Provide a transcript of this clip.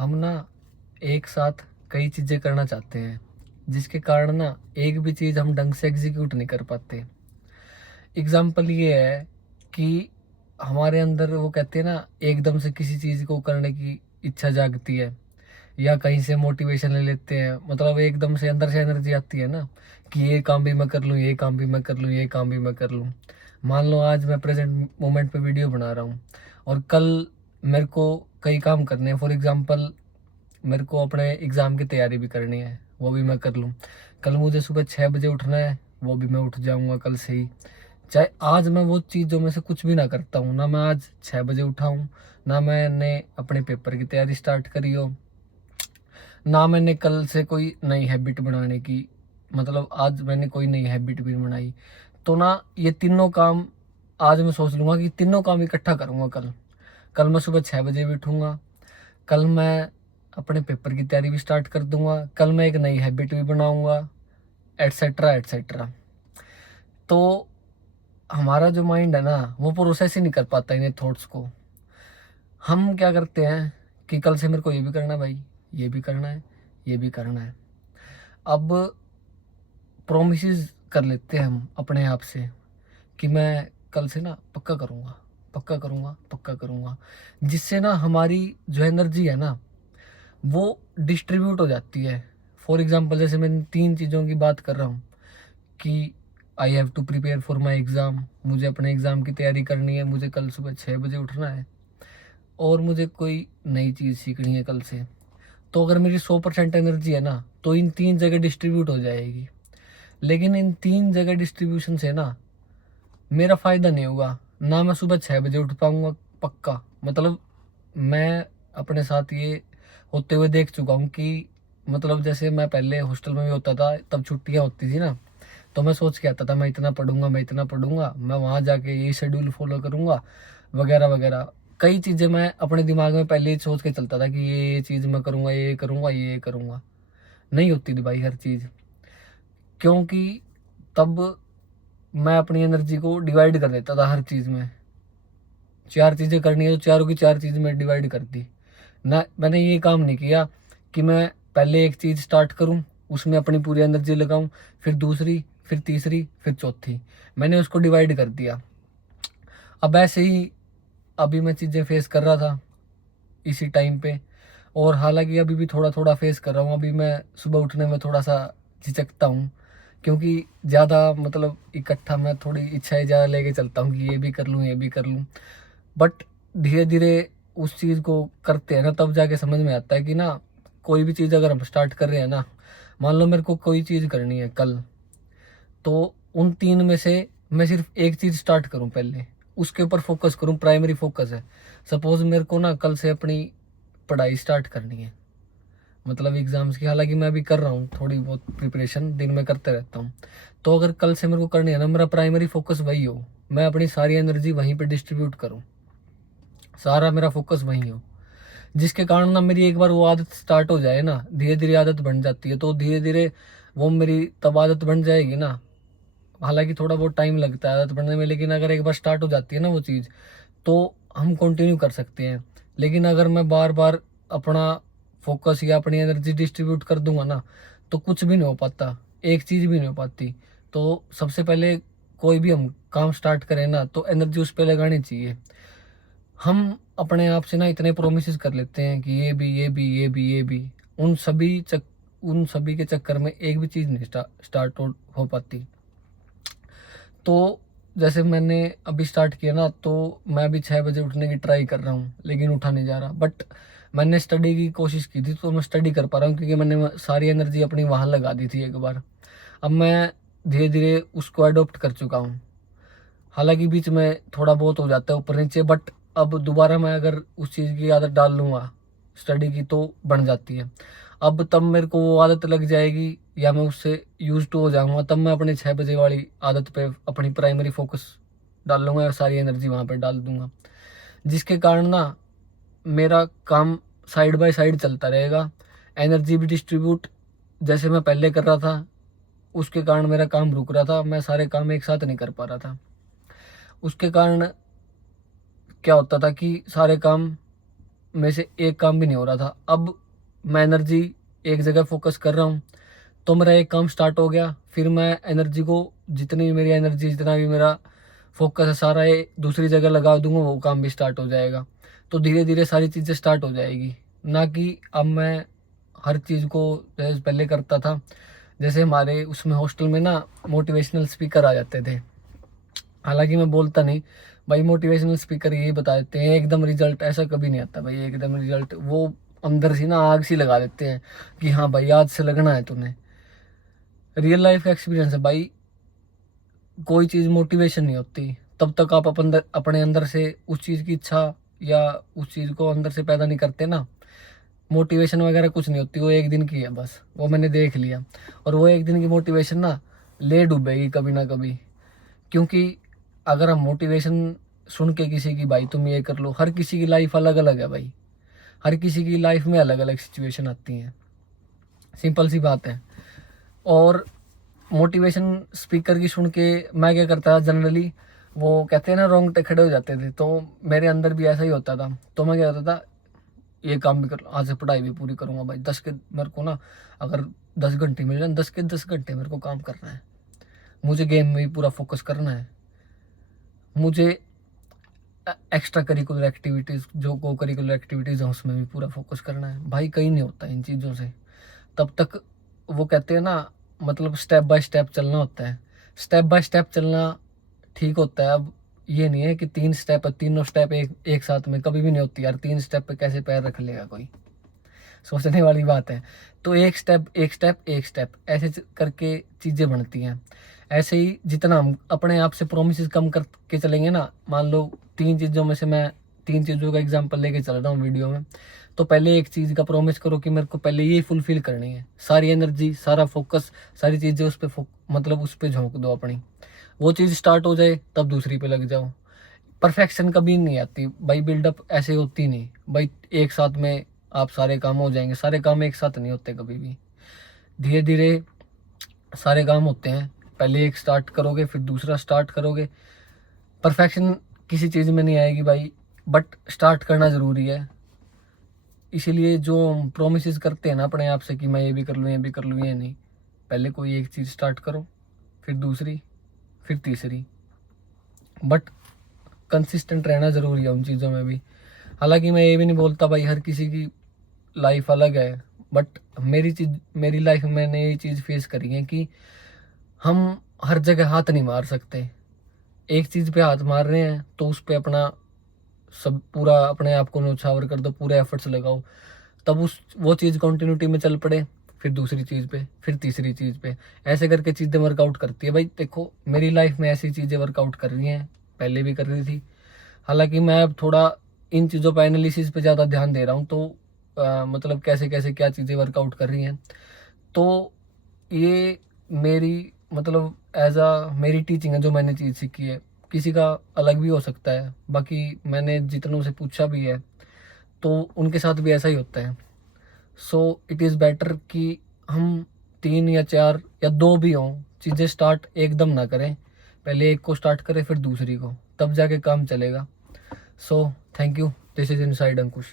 हम ना एक साथ कई चीज़ें करना चाहते हैं, जिसके कारण ना एक भी चीज़ हम ढंग से एग्जीक्यूट नहीं कर पाते। एग्जाम्पल ये है कि हमारे अंदर वो कहते हैं ना, एकदम से किसी चीज़ को करने की इच्छा जागती है या कहीं से मोटिवेशन ले लेते हैं। मतलब एकदम से अंदर से एनर्जी आती है ना कि ये काम भी मैं कर लूँ, ये काम भी मैं कर लूँ, ये काम भी मैं कर लूँ। मान लो आज मैं प्रेजेंट मोमेंट पे वीडियो बना रहा हूँ और कल मेरे को कई काम करने हैं। फॉर एग्जांपल मेरे को अपने एग्ज़ाम की तैयारी भी करनी है, वो भी मैं कर लूँ। कल मुझे सुबह 6 बजे उठना है, वो भी मैं उठ जाऊँगा कल से ही। चाहे आज मैं वो चीज़ों में से कुछ भी ना करता हूँ, ना मैं आज 6 बजे उठा हूँ, ना मैंने अपने पेपर की तैयारी स्टार्ट करी हो, ना मैंने कल से कोई नई हैबिट बनाने की, मतलब आज मैंने कोई नई हैबिट भी बनाई। तो ना ये तीनों काम आज मैं सोच लूँगा कि तीनों काम इकट्ठा करूँगा कल। कल मैं सुबह 6 बजे भी उठूँगा, कल मैं अपने पेपर की तैयारी भी स्टार्ट कर दूँगा, कल मैं एक नई हैबिट भी बनाऊँगा, एटसेट्रा एटसेट्रा। तो हमारा जो माइंड है ना, वो प्रोसेस ही नहीं कर पाता इन्हें थॉट्स को। हम क्या करते हैं कि कल से मेरे को ये भी करना है भाई, ये भी करना है, ये भी करना है। अब प्रोमिसेस कर लेते हैं हम अपने आप से कि मैं कल से ना पक्का करूँगा, पक्का करूँगा, पक्का करूँगा। जिससे ना हमारी जो एनर्जी है ना, वो डिस्ट्रीब्यूट हो जाती है। फॉर एग्जांपल जैसे मैं 3 चीज़ों की बात कर रहा हूँ कि I have to prepare for my exam, मुझे अपने एग्ज़ाम की तैयारी करनी है, मुझे कल सुबह 6 बजे उठना है और मुझे कोई नई चीज़ सीखनी है कल से। तो अगर मेरी 100% एनर्जी है ना, तो इन 3 जगह डिस्ट्रीब्यूट हो जाएगी। लेकिन इन 3 जगह डिस्ट्रीब्यूशन से ना मेरा फ़ायदा नहीं होगा। ना मैं सुबह 6 बजे उठ पाऊँगा पक्का। मतलब मैं अपने साथ ये होते हुए देख चुका हूँ कि मतलब जैसे मैं पहले हॉस्टल में भी होता था, तब छुट्टियाँ होती थी ना, तो मैं सोच के आता था मैं इतना पढ़ूँगा, मैं इतना पढ़ूँगा, मैं वहाँ जाके ये शेड्यूल फ़ॉलो करूँगा वगैरह वगैरह। कई चीज़ें मैं अपने दिमाग में पहले ही सोच के चलता था कि ये चीज़ मैं करूँगा, ये करूँगा, ये करूँगा। नहीं होती थी भाई हर चीज़, क्योंकि तब मैं अपनी एनर्जी को डिवाइड कर देता था हर चीज़ में। 4 चीज़ें करनी है तो चारों की 4 चीज़ में डिवाइड कर दी। ना मैंने ये काम नहीं किया कि मैं पहले एक चीज़ स्टार्ट करूँ, उसमें अपनी पूरी एनर्जी लगाऊँ, फिर दूसरी, फिर तीसरी, फिर चौथी। मैंने उसको डिवाइड कर दिया। अब ऐसे ही अभी मैं चीज़ें फेस कर रहा था इसी टाइम पे, और हालाँकि अभी भी थोड़ा-थोड़ा फेस कर रहा हूँ। अभी मैं सुबह उठने में थोड़ा-सा झिझकता हूँ, क्योंकि ज़्यादा मतलब इकट्ठा मैं थोड़ी इच्छाएँ ज़्यादा लेके चलता हूँ कि ये भी कर लूँ, ये भी कर लूँ। बट धीरे-धीरे उस चीज़ को करते हैं ना, तब जाके समझ में आता है कि ना कोई भी चीज़ अगर हम स्टार्ट कर रहे हैं ना, मान लो मेरे को कोई चीज़ करनी है कल, तो उन 3 में से मैं सिर्फ़ एक चीज़ स्टार्ट करूँ पहले, उसके ऊपर फ़ोकस करूँ, प्राइमरी फ़ोकस है। सपोज़ मेरे को ना कल से अपनी पढ़ाई स्टार्ट करनी है, मतलब एग्ज़ाम्स की, हालाँकि मैं अभी कर रहा हूँ थोड़ी बहुत प्रिपरेशन, दिन में करते रहता हूँ। तो अगर कल से मेरे को करनी है ना, मेरा प्राइमरी फ़ोकस वही हो, मैं अपनी सारी एनर्जी वहीं पे डिस्ट्रीब्यूट करूँ, सारा मेरा फ़ोकस वहीं हो। जिसके कारण ना मेरी एक बार वो आदत स्टार्ट हो जाए ना, धीरे-धीरे आदत बन जाती है, तो धीरे-धीरे वो मेरी तब आदत बन जाएगी ना। हालाँकि थोड़ा बहुत टाइम लगता है आदत बनने में, लेकिन अगर एक बार स्टार्ट हो जाती है ना वो चीज़, तो हम कंटिन्यू कर सकते हैं। लेकिन अगर मैं बार-बार अपना फ़ोकस या अपनी एनर्जी डिस्ट्रीब्यूट कर दूँगा ना, तो कुछ भी नहीं हो पाता, एक चीज़ भी नहीं हो पाती। तो सबसे पहले कोई भी हम काम स्टार्ट करें ना, तो एनर्जी उस पे लगानी चाहिए। हम अपने आप से ना इतने प्रोमिसेस कर लेते हैं कि ये भी, ये भी, ये भी, ये भी, उन सभी के चक्कर में एक भी चीज़ नहीं स्टार्ट हो पाती। तो जैसे मैंने अभी स्टार्ट किया ना, तो मैं अभी 6 बजे उठने की ट्राई कर रहा हूँ, लेकिन उठा नहीं जा रहा। बट मैंने स्टडी की कोशिश की थी, तो मैं स्टडी कर पा रहा हूँ, क्योंकि मैंने सारी एनर्जी अपनी वहाँ लगा दी थी एक बार। अब मैं धीरे धीरे उसको अडोप्ट कर चुका हूँ। हालांकि बीच में थोड़ा बहुत हो जाता है ऊपर नीचे, बट अब दोबारा मैं अगर उस चीज़ की आदत डाल लूँगा स्टडी की, तो बन जाती है। अब तब मेरे को वो आदत लग जाएगी या मैं उससे यूज टू हो जाऊँगा, तब मैं अपने 6 बजे वाली आदत पे अपनी प्राइमरी फोकस डाल लूँगा और सारी एनर्जी वहाँ पे डाल दूँगा। जिसके कारण ना मेरा काम साइड बाय साइड चलता रहेगा। एनर्जी भी डिस्ट्रीब्यूट जैसे मैं पहले कर रहा था, उसके कारण मेरा काम रुक रहा था, मैं सारे काम एक साथ नहीं कर पा रहा था। उसके कारण क्या होता था कि सारे काम में से एक काम भी नहीं हो रहा था। अब मैं एनर्जी एक जगह फोकस कर रहा हूँ, तो मेरा एक काम स्टार्ट हो गया, फिर मैं एनर्जी को, जितनी भी मेरी एनर्जी, जितना भी मेरा फोकस है सारा, ये दूसरी जगह लगा दूंगा, वो काम भी स्टार्ट हो जाएगा। तो धीरे धीरे सारी चीज़ें स्टार्ट हो जाएगी। ना कि अब मैं हर चीज़ को जैसे पहले करता था, जैसे हमारे उसमें हॉस्टल में ना मोटिवेशनल स्पीकर आ जाते थे। हालांकि मैं बोलता नहीं भाई, मोटिवेशनल स्पीकर यही बता देते हैं एकदम रिजल्ट, ऐसा कभी नहीं आता भाई एकदम रिजल्ट। वो अंदर से ना आग सी लगा देते हैं कि हाँ भाई आज से लगना है तूने। रियल लाइफ का एक्सपीरियंस है भाई, कोई चीज़ मोटिवेशन नहीं होती तब तक आप अपने अंदर से उस चीज़ की इच्छा या उस चीज़ को अंदर से पैदा नहीं करते ना। मोटिवेशन वगैरह कुछ नहीं होती, वो एक दिन की है बस, वो मैंने देख लिया। और वो एक दिन की मोटिवेशन ना ले डूबेगी कभी ना कभी। क्योंकि अगर हम मोटिवेशन सुन के किसी की, भाई तुम ये कर लो, हर किसी की लाइफ अलग अलग है भाई, हर किसी की लाइफ में अलग अलग सिचुएशन आती हैं, सिंपल सी बात है। और मोटिवेशन स्पीकर की सुन के मैं क्या करता था जनरली, वो कहते हैं ना रोंगटे खड़े हो जाते थे, तो मेरे अंदर भी ऐसा ही होता था। तो मैं क्या करता था, ये काम भी कर, आज से पढ़ाई भी पूरी करूंगा भाई, 10 के मेरे को ना, अगर 10 घंटे मिल जाए, 10 के 10 घंटे मेरे को काम करना है, मुझे गेम में भी पूरा फोकस करना है, मुझे एक्स्ट्रा करिकुलर एक्टिविटीज़, जो को करिकुलर एक्टिविटीज़ हैं उसमें भी पूरा फोकस करना है। भाई कहीं नहीं होता इन चीज़ों से तब तक। वो कहते हैं ना, मतलब स्टेप बाय स्टेप चलना होता है। स्टेप बाय स्टेप चलना ठीक होता है। अब ये नहीं है कि 3 स्टेप है, तीनों स्टेप एक साथ में कभी भी नहीं होती यार। 3 स्टेप पे कैसे पैर रख लेगा कोई, सोचने वाली बात है। तो एक स्टेप एक स्टेप एक स्टेप ऐसे करके चीज़ें बनती हैं। ऐसे ही जितना हम अपने आप से प्रोमिस कम करके चलेंगे ना, मान लो 3 चीज़ों में से मैं 3 चीज़ों का एग्जांपल लेके चल रहा हूँ वीडियो में, तो पहले एक चीज़ का प्रॉमिस करो कि मेरे को पहले ये फुलफिल करनी है, सारी एनर्जी, सारा फोकस, सारी चीज़ें उस पर मतलब उस पर झोंक दो अपनी। वो चीज़ स्टार्ट हो जाए तब दूसरी पे लग जाओ। परफेक्शन कभी नहीं आती भाई, बिल्डअप ऐसे होती नहीं भाई एक साथ में आप सारे काम हो जाएंगे। सारे काम एक साथ नहीं होते कभी भी, धीरे धीरे सारे काम होते हैं। पहले एक स्टार्ट करोगे, फिर दूसरा स्टार्ट करोगे। परफेक्शन किसी चीज़ में नहीं आएगी भाई, बट स्टार्ट करना ज़रूरी है। इसीलिए जो हम प्रोमिस करते हैं ना अपने आप से कि मैं ये भी कर लूँ, ये भी कर लूँ, ये नहीं, पहले कोई एक चीज़ स्टार्ट करो, फिर दूसरी, फिर तीसरी, बट कंसिस्टेंट रहना ज़रूरी है उन चीज़ों में भी। हालांकि मैं ये भी नहीं बोलता भाई हर किसी की लाइफ अलग है, बट मेरी लाइफ में मैंने ये चीज़ फेस करी है कि हम हर जगह हाथ नहीं मार सकते। एक चीज़ पे हाथ मार रहे हैं तो उस पे अपना सब पूरा अपने आप को न्यौछावर कर दो, पूरे एफर्ट्स लगाओ, तब वो चीज़ कंटिन्यूटी में चल पड़े, फिर दूसरी चीज़ पे, फिर तीसरी चीज़ पे, ऐसे करके चीज़ें वर्कआउट करती है भाई। देखो मेरी लाइफ में ऐसी चीज़ें वर्कआउट कर रही हैं, पहले भी कर रही थी। हालांकि मैं अब थोड़ा इन चीज़ों पर एनालिसिस पे ज़्यादा ध्यान दे रहा हूँ, तो मतलब कैसे कैसे क्या चीज़ें वर्कआउट कर रही हैं। तो ये मेरी मतलब एज आ मेरी टीचिंग है, जो मैंने चीज़ सीखी है। किसी का अलग भी हो सकता है, बाकी मैंने जितनों से पूछा भी है तो उनके साथ भी ऐसा ही होता है। सो इट इज़ बेटर कि हम 3 या 4 या 2 भी हों, चीज़ें स्टार्ट एकदम ना करें, पहले एक को स्टार्ट करें फिर दूसरी को, तब जाके काम चलेगा। So thank you, this is inside Ankush.